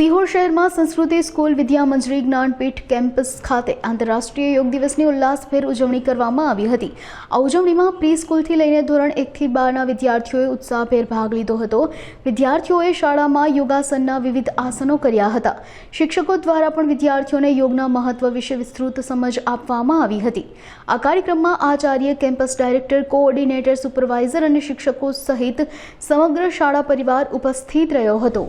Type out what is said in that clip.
સિહોર શહેરમાં સંસ્કૃતિ school વિદ્યામંજરી Jnanpith campus ખાતે આંતરરાષ્ટ્રીય યોગ દિવસની ઉલ્લાસભેર ઉજવણી કરવામાં આવી હતી। આ ઉજવણીમાં પ્રી સ્કૂલથી લઈને ધોરણ 1 થી 12ના વિદ્યાર્થીઓએ ઉત્સાહભેર ભાગ લીધો હતો। વિદ્યાર્થીઓએ શાળામાં યોગાસનના વિવિધ આસનો કર્યા હતા। શિક્ષકો દ્વારા પણ વિદ્યાર્થીઓને યોગના મહત્વ વિશે વિસ્તૃત સમજ આપવામાં આવી હતી। આ કાર્યક્રમમાં Acharya, campus director, coordinator, supervisor અને શિક્ષકો સહિત સમગ્ર શાળા પરિવાર ઉપસ્થિત રહ્યો હતો।